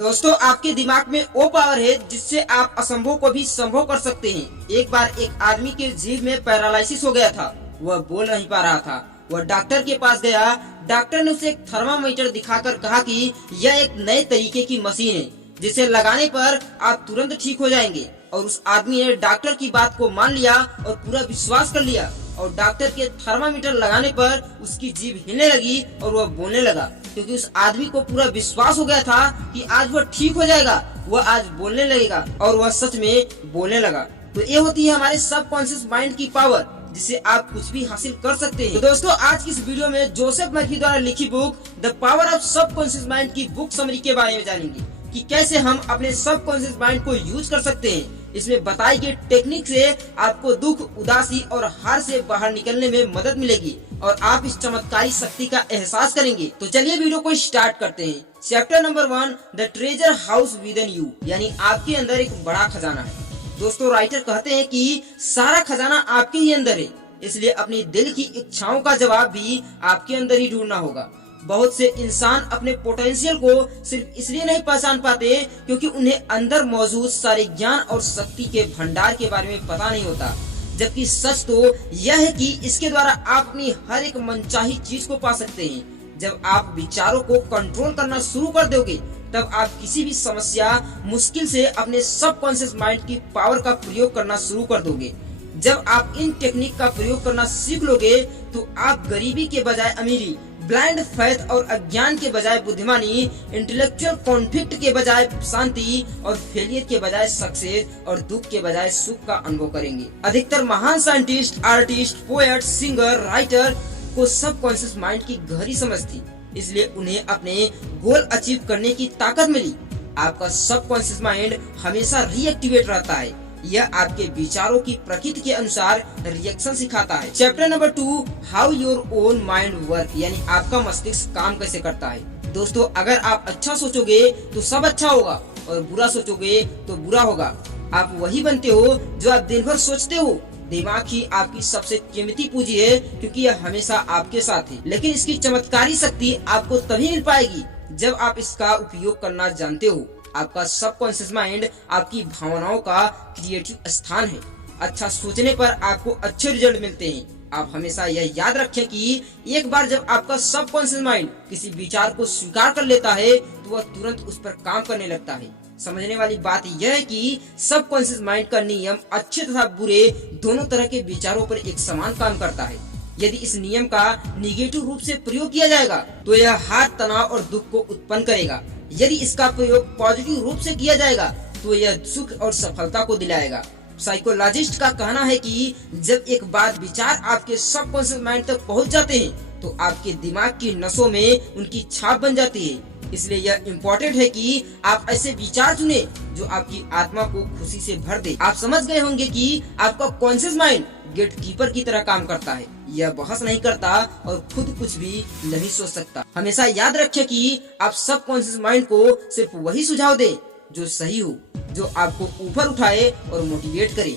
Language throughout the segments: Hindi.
दोस्तों, आपके दिमाग में वो पावर है जिससे आप असंभव को भी संभव कर सकते हैं। एक बार एक आदमी के जीभ में पैरालिसिस हो गया था। वह बोल नहीं पा रहा था। वह डॉक्टर के पास गया। डॉक्टर ने उसे एक थर्मामीटर दिखाकर कहा कि यह एक नए तरीके की मशीन है जिसे लगाने पर आप तुरंत ठीक हो जाएंगे। और उस आदमी ने डॉक्टर की बात को मान लिया और पूरा विश्वास कर लिया। और डॉक्टर के थर्मामीटर लगाने पर उसकी जीभ हिलने लगी और वह बोलने लगा, क्योंकि उस आदमी को पूरा विश्वास हो गया था कि आज वह ठीक हो जाएगा। वह आज बोलने लगेगा और वह सच में बोलने लगा। तो ये होती है हमारे सबकॉन्शियस माइंड की पावर, जिससे आप कुछ भी हासिल कर सकते हैं। तो दोस्तों, आज की इस वीडियो में जोसेफ मर्फी द्वारा लिखी book the power of subconscious mind की बुक समरी के बारे में जानेंगे कि कैसे हम अपने सबकॉन्शियस माइंड को यूज कर सकते हैं। इसमें बताई गई टेक्निक से आपको दुख, उदासी और हार से बाहर निकलने में मदद मिलेगी और आप इस चमत्कारी शक्ति का एहसास करेंगे। तो चलिए वीडियो को स्टार्ट करते हैं। Chapter number 1, the treasure house with in you, यानी आपके अंदर एक बड़ा खजाना है। दोस्तों, राइटर कहते हैं कि सारा खजाना आपके ही अंदर है, इसलिए अपनी दिल की इच्छाओं का जवाब भी आपके अंदर ही ढूंढना होगा। बहुत से इंसान अपने पोटेंशियल को सिर्फ इसलिए नहीं पहचान पाते क्योंकि उन्हें अंदर मौजूद सारे ज्ञान और शक्ति के भंडार के बारे में पता नहीं होता। जबकि सच तो यह है कि इसके द्वारा आप अपनी हर एक मनचाही चीज को पा सकते हैं। जब आप विचारों को कंट्रोल करना शुरू कर दोगे, तब आप किसी भी समस्या, मुश्किल से अपने सबकॉन्शियस माइंड की पावर का प्रयोग करना शुरू कर दोगे। जब आप इन टेक्निक का प्रयोग करना सीख लोगे, तो आप गरीबी के बजाय अमीरी, ब्लाइंड फेथ और अज्ञान के बजाय बुद्धिमानी, इंटेलेक्चुअल कॉन्फ्लिक्ट के बजाय शांति और फेलियर के बजाय सक्सेस और दुख के बजाय सुख का अनुभव करेंगे। अधिकतर महान scientist, artist, poet, singer, writer को सबकॉन्शियस माइंड की गहरी समझ थी, इसलिए उन्हें अपने गोल अचीव करने की ताकत मिली। आपका सबकॉन्शियस माइंड हमेशा रिएक्टिवेट रहता है। यह आपके विचारों की प्रकृति के अनुसार रिएक्शन सिखाता है। Chapter number 2, how your own mind work, यानी आपका मस्तिष्क काम कैसे करता है। दोस्तों, अगर आप अच्छा सोचोगे तो सब अच्छा होगा और बुरा सोचोगे तो बुरा होगा। आप वही बनते हो जो आप दिन भर सोचते हो। दिमाग ही आपकी सबसे कीमती पूंजी है, क्योंकि यह हमेशा आपके साथ है। लेकिन इसकी चमत्कारी शक्ति आपको तभी मिल पाएगी जब आप इसका उपयोग करना जानते हो। आपका सबकॉन्शियस माइंड आपकी भावनाओं का क्रिएटिव स्थान है। अच्छा सोचने पर आपको अच्छे रिजल्ट मिलते हैं। आप हमेशा यह याद रखें कि एक बार जब आपका सबकॉन्शियस माइंड किसी विचार को स्वीकार कर लेता है, तो वह तुरंत उस पर काम करने लगता है। समझने वाली बात यह है कि सबकॉन्शियस माइंड का नियम अच्छे तथा बुरे दोनों तरह के विचारों पर एक समान काम करता है। यदि इस नियम का निगेटिव रूप से प्रयोग किया जाएगा, तो यह हार, तनाव और दुख को उत्पन्न करेगा। यदि इसका प्रयोग पॉजिटिव रूप से किया जाएगा, तो यह सुख और सफलता को दिलाएगा। साइकोलॉजिस्ट का कहना है कि जब एक बार विचार आपके सबकॉन्शियस माइंड तक पहुंच जाते हैं, तो आपके दिमाग की नसों में उनकी छाप बन जाती है। इसलिए यह इम्पोर्टेंट है कि आप ऐसे विचार चुने जो आपकी आत्मा को खुशी से भर दे। आप समझ गए होंगे कि आपका कॉन्शियस माइंड गेट कीपर की तरह काम करता है। यह बहस नहीं करता और खुद कुछ भी नहीं सोच सकता। हमेशा याद रखें कि आप सबकॉन्शियस माइंड को सिर्फ वही सुझाव दें जो सही हो, जो आपको ऊपर उठाए और मोटिवेट करे।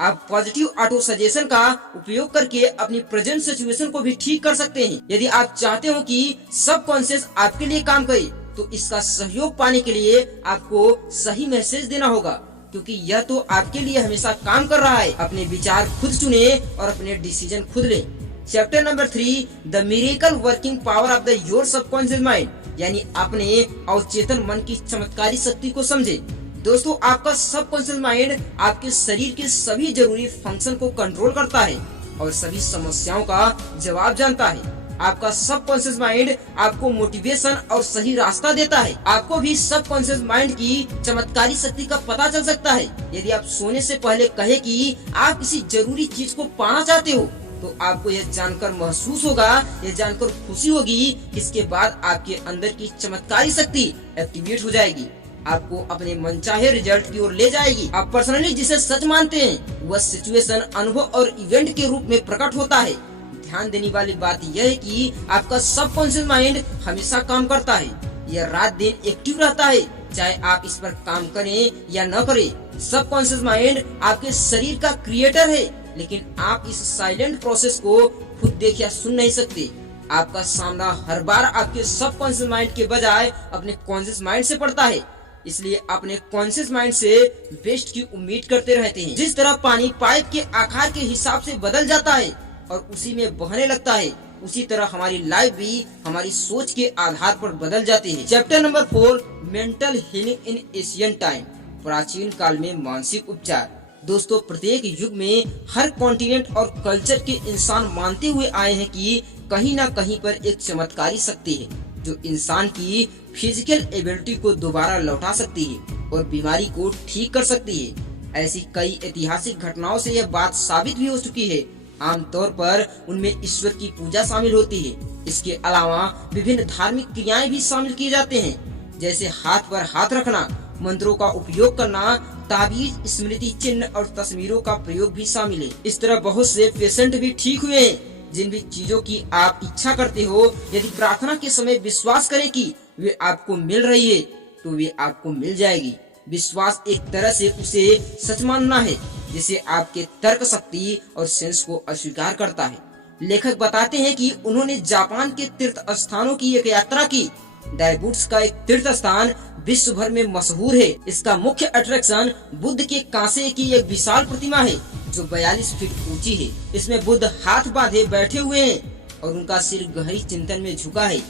आप पॉजिटिव ऑटो सजेशन का उपयोग करके अपनी प्रेजेंट सिचुएशन को भी ठीक कर सकते हैं। यदि आप चाहते हो कि सबकॉन्शियस आपके लिए काम करे, तो इसका सहयोग पाने के लिए आपको सही मैसेज देना होगा, क्योंकि यह तो आपके लिए हमेशा काम कर रहा है। अपने विचार खुद चुने और अपने डिसीजन खुद लें। Chapter number 3, the miracle working power of the your subconscious mind, यानी अपने अवचेतन मन की चमत्कारी शक्ति को समझे। दोस्तों, आपका सबकॉन्शियस माइंड आपके शरीर के सभी जरूरी फंक्शन को कंट्रोल करता है और सभी समस्याओं का जवाब जानता है। आपका सबकॉन्शियस माइंड आपको मोटिवेशन और सही रास्ता देता है। आपको भी सबकॉन्शियस माइंड की चमत्कारी शक्ति का पता चल सकता है। यदि आप सोने से पहले कहे कि आप किसी जरूरी चीज को पाना चाहते हो, तो आपको यह जानकर महसूस होगा, यह जानकर खुशी होगी, इसके बाद आपके अंदर की चमत्कारी शक्ति एक्टिवेट हो जाएगी, आपको अपने मनचाहे रिजल्ट की ओर ले जाएगी। आप पर्सनली जिसे सच मानते हैं, वह सिचुएशन, अनुभव और इवेंट के रूप में प्रकट होता है। ध्यान देने वाली बात यह है कि आपका सबकॉन्शियस माइंड हमेशा काम करता है। यह रात दिन एक्टिव रहता है, चाहे आप इस पर काम करें या न करें। सबकॉन्शियस माइंड आपके शरीर का क्रिएटर है, लेकिन आप इस साइलेंट प्रोसेस को खुद देख या सुन नहीं सकते। आपका सामना हर बार आपके सबकॉन्शियस माइंड के बजाय अपने कॉन्शियस माइंड से पड़ता है। इसलिए अपने कॉन्शियस माइंड से बेस्ट की उम्मीद करते रहते हैं। जिस तरह पानी पाइप के आकार के हिसाब से बदल जाता है और उसी में बहने लगता है, उसी तरह हमारी लाइफ भी हमारी सोच के आधार पर बदल जाती है। Chapter number 4, mental healing in Asian time, प्राचीन काल में मानसिक उपचार। दोस्तों, प्रत्येक युग में हर कॉन्टिनेंट और कल्चर के इंसान मानते हुए आए हैं कि कहीं न कहीं पर एक चमत्कारी शक्ति है जो इंसान की फिजिकल एबिलिटी को दोबारा लौटा सकती है और बीमारी को ठीक कर सकती है। ऐसी कई ऐतिहासिक घटनाओं से यह बात साबित भी हो चुकी है। आमतौर पर उनमें ईश्वर की पूजा शामिल होती है। इसके अलावा विभिन्न धार्मिक क्रियाएं भी शामिल किए जाते हैं, जैसे हाथ पर हाथ रखना, मंत्रों का उपयोग करना, ताबीज, स्मृति चिन्ह और तस्वीरों का प्रयोग भी शामिल है। इस तरह बहुत से पेशेंट भी ठीक हुए हैं। जिन भी चीजों की आप इच्छा करते हो, यदि प्रार्थना के समय विश्वास करें कि वे आपको मिल रही है तो वे आपको मिल जाएगी। विश्वास एक तरह से उसे सच मानना है जिसे आपके तर्क शक्ति और सेंस को अस्वीकार करता है। लेखक बताते हैं कि उन्होंने जापान के तीर्थ स्थानों की एक यात्रा की। डाइबुट्स का एक तीर्थ स्थान विश्व भर में मशहूर है। इसका मुख्य अट्रैक्शन बुद्ध के कांसे की एक विशाल प्रतिमा है जो 42 फीट ऊंची है। इसमें बुद्ध हाथ बांधे बैठे हुए हैं और उनका सिर गहरी चिंतन में झुका है।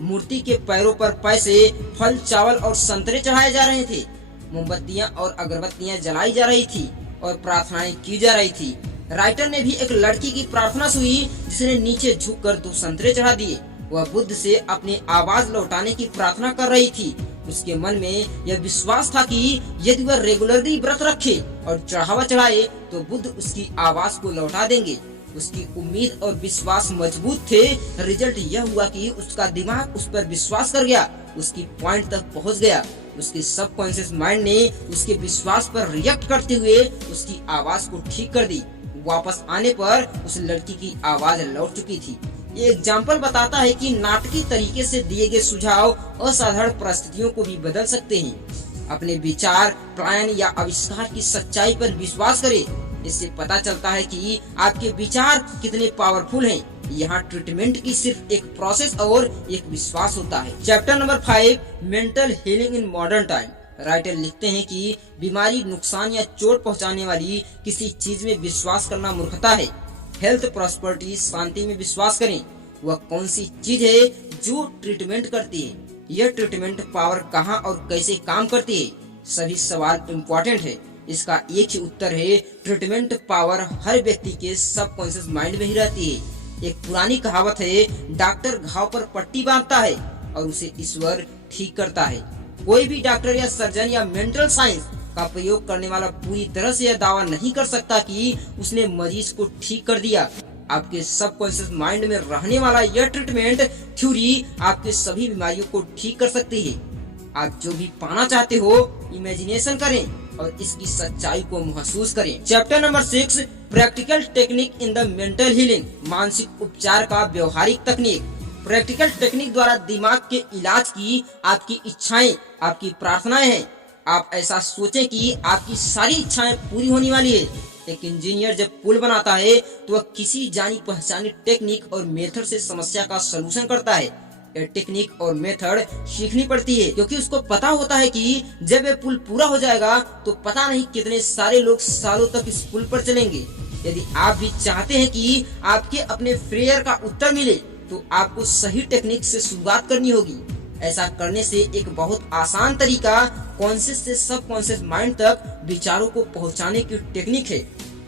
मूर्ति के पैरों पर पैसे, फल, चावल और संतरे चढ़ाए जा रहे थे। मोमबत्तियां और अगरबत्तियां जलाई जा रही थी और प्रार्थनाएं की जा रही थी। राइटर ने भी एक लड़की की प्रार्थना सुनी जिसने नीचे झुककर 2 संतरे चढ़ा दिए। वह बुद्ध से अपनी आवाज लौटाने की प्रार्थना कर रही थी। उसके मन में यह विश्वास था कि यदि वह रेगुलरली व्रत रखे और चढ़ावा चढ़ाए तो बुद्ध उसकी आवाज को लौटा देंगे। उसकी उम्मीद और विश्वास मजबूत थे। रिजल्ट यह हुआ कि उसका दिमाग उस पर विश्वास कर गया, उसकी पॉइंट तक पहुंच गया। उसके सबकॉन्शियस माइंड ने उसके विश्वास पर रिएक्ट करते हुए उसकी आवाज को ठीक कर दी। वापस आने पर उस लड़की की आवाज लौट चुकी थी। ये एग्जाम्पल बताता है कि नाटकीय तरीके से दिए गए सुझाव असाधारण परिस्थितियों को भी बदल सकते हैं। अपने विचार, प्लान या आविष्कार की सच्चाई पर विश्वास करें। इससे पता चलता है कि आपके विचार कितने पावरफुल हैं। यहाँ ट्रीटमेंट की सिर्फ एक प्रोसेस और एक विश्वास होता है। Chapter number 5, mental healing in modern time. Writer लिखते हैं कि बीमारी, नुकसान या चोट पहुंचाने वाली किसी चीज में विश्वास करना मूर्खता है। हेल्थ, प्रॉस्पेरिटी, शांति में विश्वास करें। वह कौन सी चीज है जो ट्रीटमेंट करती है? यह ट्रीटमेंट पावर कहाँ और कैसे काम करती है? सभी सवाल इम्पोर्टेंट है। इसका एक ही उत्तर है, ट्रीटमेंट पावर हर व्यक्ति के सबकॉन्शियस माइंड में ही रहती है। एक पुरानी कहावत है, डॉक्टर घाव पर पट्टी बांधता है और उसे ईश्वर ठीक करता है। कोई भी डॉक्टर या सर्जन या मेंटल साइंस का प्रयोग करने वाला पूरी तरह से यह दावा नहीं कर सकता कि उसने मरीज को ठीक कर दिया। आपके सबकॉन्शियस माइंड में रहने वाला यह ट्रीटमेंट थ्योरी आपके सभी बीमारियों को ठीक कर सकती है। आप जो भी पाना चाहते हो, इमेजिनेशन करें और इसकी सच्चाई को महसूस करें। Chapter number 6, practical technique in the mental healing, मानसिक उपचार का व्यवहारिक तकनीक। प्रैक्टिकल टेक्निक द्वारा दिमाग के इलाज की आपकी इच्छाएं, आपकी प्रार्थनाएं हैं। आप ऐसा सोचें कि आपकी सारी इच्छाएं पूरी होने वाली है। एक इंजीनियर जब पुल बनाता है तो वह किसी जानी पहचानी टेक्निक और मेथड से समस्या का सलूशन करता है। यह टेक्निक और मेथड सीखनी पड़ती है क्योंकि उसको पता होता है कि जब यह पुल पूरा हो जाएगा तो पता नहीं कितने सारे लोग सालों तक इस पुल पर चलेंगे। यदि आप भी चाहते हैं कि आपके अपने प्रेयर का उत्तर मिले तो आपको सही टेक्निक से शुरुआत करनी होगी। ऐसा करने से एक बहुत आसान तरीका कॉन्शियस से सबकॉन्शियस माइंड तक विचारों को पहुंचाने की टेक्निक है।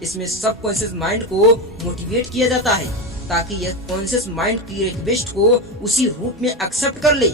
इसमें सबकॉन्शियस माइंड को मोटिवेट किया जाता है ताकि यह कॉन्शियस माइंड की रिक्वेस्ट को उसी रूप में एक्सेप्ट कर ले।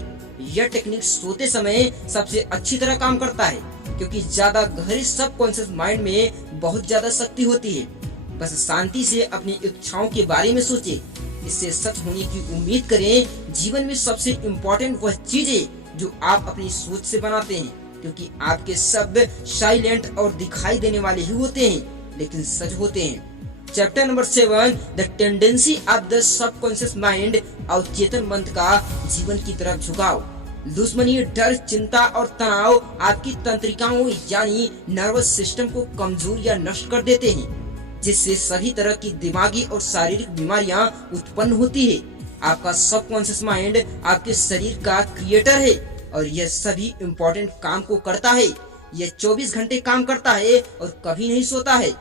यह टेक्निक सोते समय सबसे अच्छी तरह काम करता है क्योंकि ज्यादा गहरी सबकॉन्शियस माइंड में बहुत ज्यादा शक्ति होती है। बस शांति से अपनी इच्छाओं के बारे में सोचे, इससे सच होने की उम्मीद करें। जीवन में सबसे इम्पोर्टेंट वह चीज है जो आप अपनी सोच से बनाते हैं, क्योंकि आपके शब्द साइलेंट और दिखाई देने वाले ही होते हैं लेकिन सच होते हैं। Chapter number 7, the tendency of the subconscious mind, अवचेतन मन का जीवन की तरफ झुकाव। दुश्मनी, डर, चिंता और तनाव आपकी तंत्रिकाओं यानी नर्वस सिस्टम को कमजोर या नष्ट कर देते हैं, जिससे सभी तरह की दिमागी और शारीरिक बीमारियां उत्पन्न होती है। आपका सबकॉन्शियस माइंड आपके शरीर का क्रिएटर है और यह सभी इम्पोर्टेंट काम को करता है। यह 24 घंटे काम करता है और कभी नहीं सोता है।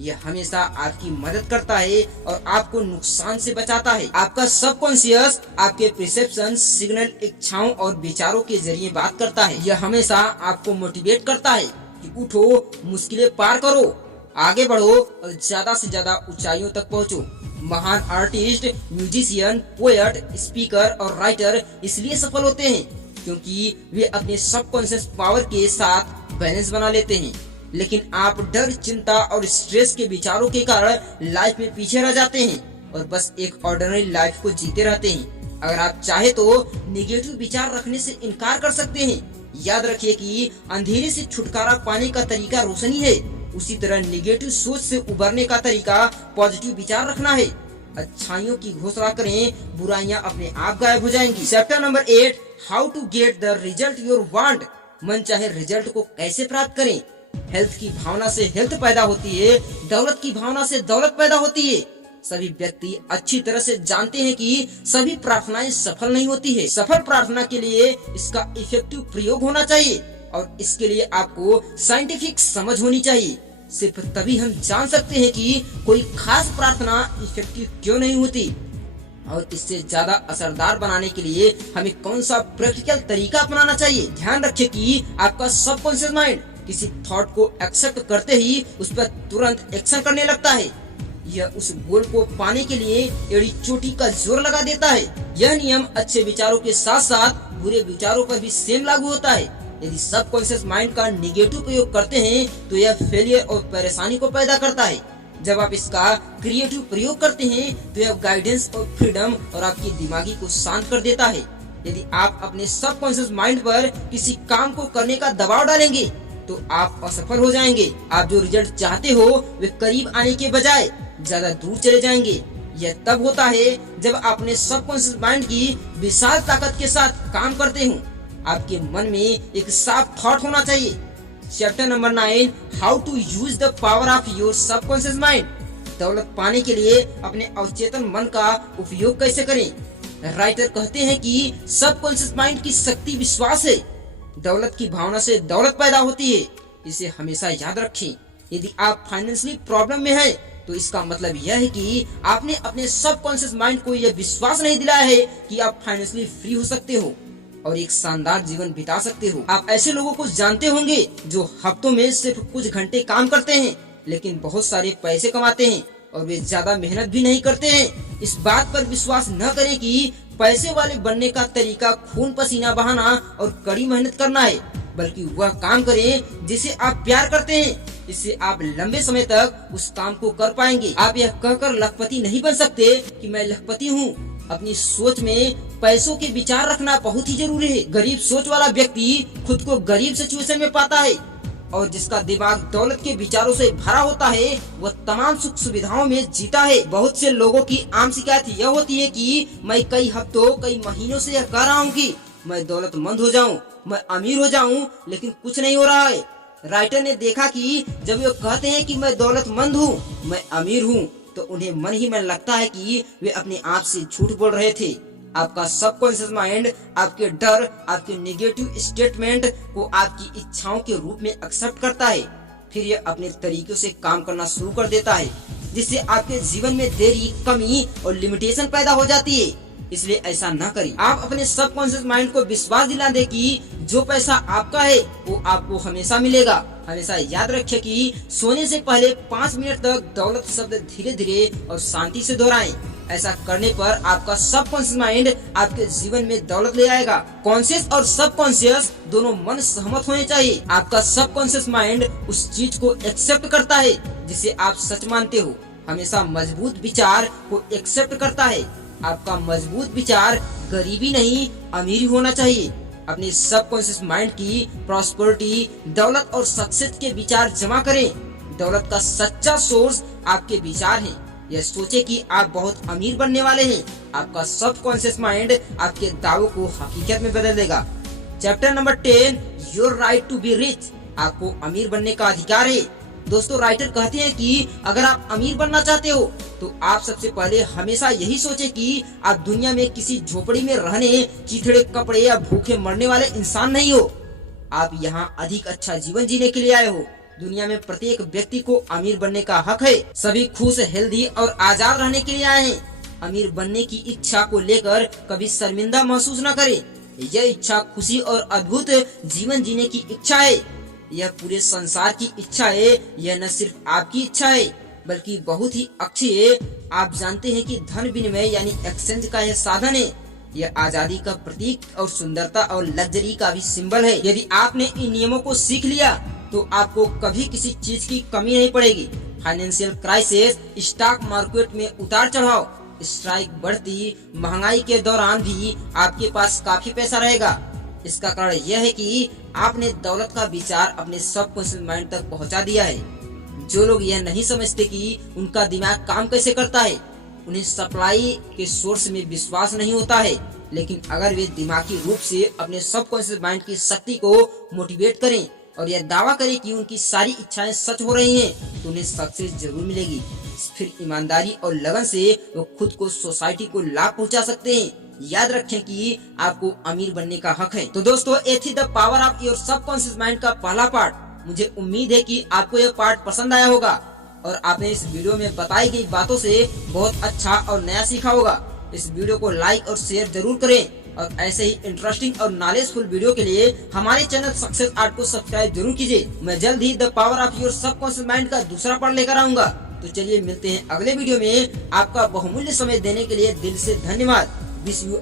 यह हमेशा आपकी मदद करता है और आपको नुकसान से बचाता है। आपका सबकॉन्शियस आपके परसेप्शन, सिग्नल, इच्छाओं और विचारों के जरिए बात करता है। यह हमेशा आपको मोटिवेट करता है कि उठो, मुश्किलें पार करो, आगे बढ़ो और ज्यादा से ज्यादा ऊंचाइयों तक पहुंचो। महान आर्टिस्ट, म्यूजिशियन, पोएट, स्पीकर और राइटर इसलिए सफल होते हैं क्योंकि वे अपने सबकॉन्शियस पावर के साथ बैलेंस बना लेते हैं। लेकिन आप डर, चिंता और स्ट्रेस के विचारों के कारण लाइफ में पीछे रह जाते हैं और बस एक ऑर्डिनरी लाइफ को जीते रहते हैं। अगर आप चाहे तो निगेटिव विचार रखने से इनकार कर सकते हैं। याद रखिए कि अंधेरे से छुटकारा पाने का तरीका रोशनी है, उसी तरह निगेटिव सोच से उबरने का तरीका पॉजिटिव विचार रखना है। अच्छाइयों की घोषणा करें, बुराइयां अपने आप गायब हो जाएंगी। Chapter number 8, how to get the result you want. मन चाहे रिजल्ट को कैसे प्राप्त करें। हेल्थ की भावना से हेल्थ पैदा होती है, दौलत की भावना से दौलत पैदा होती है। सभी व्यक्ति अच्छी तरह से जानते हैं कि सभी प्रार्थनाएं सफल नहीं होती है। सफल प्रार्थना के लिए इसका इफेक्टिव प्रयोग होना चाहिए और इसके लिए आपको साइंटिफिक समझ होनी चाहिए। सिर्फ तभी हम जान सकते हैं कि कोई खास प्रार्थना इफेक्टिव क्यों नहीं होती और इससे ज्यादा असरदार बनाने के लिए हमें कौन सा प्रैक्टिकल तरीका अपनाना चाहिए। ध्यान रखिए कि आपका सबकॉन्शियस माइंड किसी थॉट को एक्सेप्ट करते ही उस पर तुरंत एक्शन करने लगता है। यह उस गोल को पाने के लिए एड़ी चोटी का जोर लगा देता है। यह नियम अच्छे विचारों के साथ साथ बुरे विचारों पर भी सेम लागू होता है। यदि सबकॉन्शियस माइंड का निगेटिव प्रयोग करते हैं तो यह फेलियर और परेशानी को पैदा करता है। जब आप इसका क्रिएटिव प्रयोग करते हैं तो यह गाइडेंस और फ्रीडम और आपकी दिमागी को शांत कर देता है। यदि आप अपने सबकॉन्शियस माइंड पर किसी काम को करने का दबाव डालेंगे तो आप असफल हो जाएंगे। आप जो रिजल्ट चाहते हो वे करीब आने के बजाय ज्यादा दूर चले जाएंगे। यह तब होता है जब आप अपने सबकॉन्शियस माइंड की विशाल ताकत के साथ काम करते हो। आपके मन में एक साफ थॉट होना चाहिए। Chapter number 9, how to use the power of your subconscious mind. दौलत पाने के लिए अपने अवचेतन मन का उपयोग कैसे करें। राइटर कहते हैं कि सबकॉन्शियस माइंड की शक्ति विश्वास है। दौलत की भावना से दौलत पैदा होती है, इसे हमेशा याद रखें। यदि आप फाइनेंशियली प्रॉब्लम में हैं, तो इसका मतलब यह है कि आपने अपने सबकॉन्शियस माइंड को यह विश्वास नहीं दिलाया है कि आप फाइनेंशियली फ्री हो सकते हो और एक शानदार जीवन बिता सकते हो। आप ऐसे लोगों को जानते होंगे जो हफ्तों में सिर्फ कुछ घंटे काम करते हैं लेकिन बहुत सारे पैसे कमाते हैं और वे ज्यादा मेहनत भी नहीं करते हैं। इस बात पर विश्वास न करें कि पैसे वाले बनने का तरीका खून पसीना बहाना और कड़ी मेहनत करना है, बल्कि वह काम करें जिसे आप प्यार करते हैं। इससे आप लंबे समय तक उस काम को कर पाएंगे। आप यह कहकर लखपति नहीं बन सकते कि मैं लखपति हूँ। अपनी सोच में पैसों के विचार रखना बहुत ही जरूरी है। गरीब सोच वाला व्यक्ति खुद को गरीब सिचुएशन में पाता है और जिसका दिमाग दौलत के विचारों से भरा होता है वह तमाम सुख सुविधाओं में जीता है। बहुत से लोगों की आम शिकायत यह होती है कि मैं कई हफ्तों, कई महीनों से यह कह रहा हूँ कि मैं दौलतमंद हो जाऊँ, मैं अमीर हो जाऊँ, लेकिन कुछ नहीं हो रहा है। राइटर ने देखा कि जब वे कहते हैं कि मैं दौलतमंद हूँ, मैं अमीर हूँ, तो उन्हें मन ही मन लगता है कि वे अपने आप से झूठ बोल रहे थे। आपका सबकॉन्शियस माइंड आपके डर, आपके नेगेटिव स्टेटमेंट को आपकी इच्छाओं के रूप में एक्सेप्ट करता है। फिर यह अपने तरीकों से काम करना शुरू कर देता है, जिससे आपके जीवन में देरी, कमी और लिमिटेशन पैदा हो जाती है। इसलिए ऐसा न करें। आप अपने सबकॉन्शियस माइंड को विश्वास दिला दे कि जो पैसा आपका है वो आपको हमेशा मिलेगा। हमेशा याद रखें कि सोने से पहले 5 मिनट तक दौलत शब्द धीरे धीरे और शांति से दोहराएं। ऐसा करने पर आपका सबकॉन्शियस माइंड आपके जीवन में दौलत ले आएगा। कॉन्शियस और सबकॉन्शियस दोनों मन सहमत होने चाहिए। आपका सबकॉन्शियस माइंड उस चीज को एक्सेप्ट करता है जिसे आप सच मानते हो। हमेशा मजबूत विचार को एक्सेप्ट करता है। आपका मजबूत विचार गरीबी नहीं, अमीरी होना चाहिए। अपने सबकॉन्शियस माइंड की प्रॉस्पेरिटी, दौलत और सक्सेस के विचार जमा करें। दौलत का सच्चा सोर्स आपके विचार हैं। यह सोचे कि आप बहुत अमीर बनने वाले हैं। आपका सबकॉन्शियस माइंड आपके दावों को हकीकत में बदल देगा। Chapter number 10, your right to be rich. आपको अमीर बनने का अधिकार है। दोस्तों राइटर कहते हैं कि अगर आप अमीर बनना चाहते हो तो आप सबसे पहले हमेशा यही सोचें कि आप दुनिया में किसी झोपड़ी में रहने, चिथड़े कपड़े या भूखे मरने वाले इंसान नहीं हो। आप यहाँ अधिक अच्छा जीवन जीने के लिए आए हो। दुनिया में प्रत्येक व्यक्ति को अमीर बनने का हक है। सभी खुश, हेल्दी और आजाद रहने के लिए आए हैं। अमीर बनने की इच्छा को लेकर कभी शर्मिंदा महसूस न करें। यह इच्छा खुशी और अद्भुत जीवन जीने की इच्छा है। यह पूरे संसार की इच्छा है। यह न सिर्फ आपकी इच्छा है बल्कि बहुत ही अच्छी है। आप जानते हैं कि धन विनिमय यानी एक्सचेंज का यह साधन है। यह आजादी का प्रतीक और सुंदरता और लग्जरी का भी सिंबल है। यदि आपने इन नियमों को सीख लिया तो आपको कभी किसी चीज की कमी नहीं पड़ेगी। फाइनेंशियल क्राइसिस, स्टॉक मार्केट में उतार चढ़ाव, स्ट्राइक, बढ़ती महंगाई के दौरान भी आपके पास काफी पैसा रहेगा। इसका कारण यह है कि आपने दौलत का विचार अपने सबकॉन्शियस माइंड तक पहुंचा दिया है। जो लोग यह नहीं समझते कि उनका दिमाग काम कैसे करता है, उन्हें सप्लाई के सोर्स में विश्वास नहीं होता है। लेकिन अगर वे दिमागी रूप से अपने सबकॉन्शियस माइंड की शक्ति को मोटिवेट करें और यह दावा करें कि उनकी सारी इच्छाएं सच हो रही हैं, तो उन्हें सक्सेस जरूर मिलेगी। फिर ईमानदारी और लगन से वो खुद को, सोसाइटी को लाभ पहुंचा सकते हैं। याद रखें कि आपको अमीर बनने का हक है। तो दोस्तों, ये थी the power of your subconscious mind का पहला पार्ट। मुझे उम्मीद है कि आपको यह पार्ट पसंद आया होगा और आपने इस वीडियो में बताई गई बातों से बहुत अच्छा और नया सीखा होगा। इस वीडियो को लाइक और शेयर जरूर करें और ऐसे ही इंटरेस्टिंग और नॉलेजफुल वीडियो के लिए हमारे चैनल सक्सेस आर्ट को सब्सक्राइब जरूर कीजिए। मैं जल्द ही the power of your subconscious mind का दूसरा पार्ट लेकर आऊंगा। तो चलिए मिलते हैं अगले वीडियो में। आपका बहुमूल्य समय देने के लिए दिल से धन्यवाद। Wish you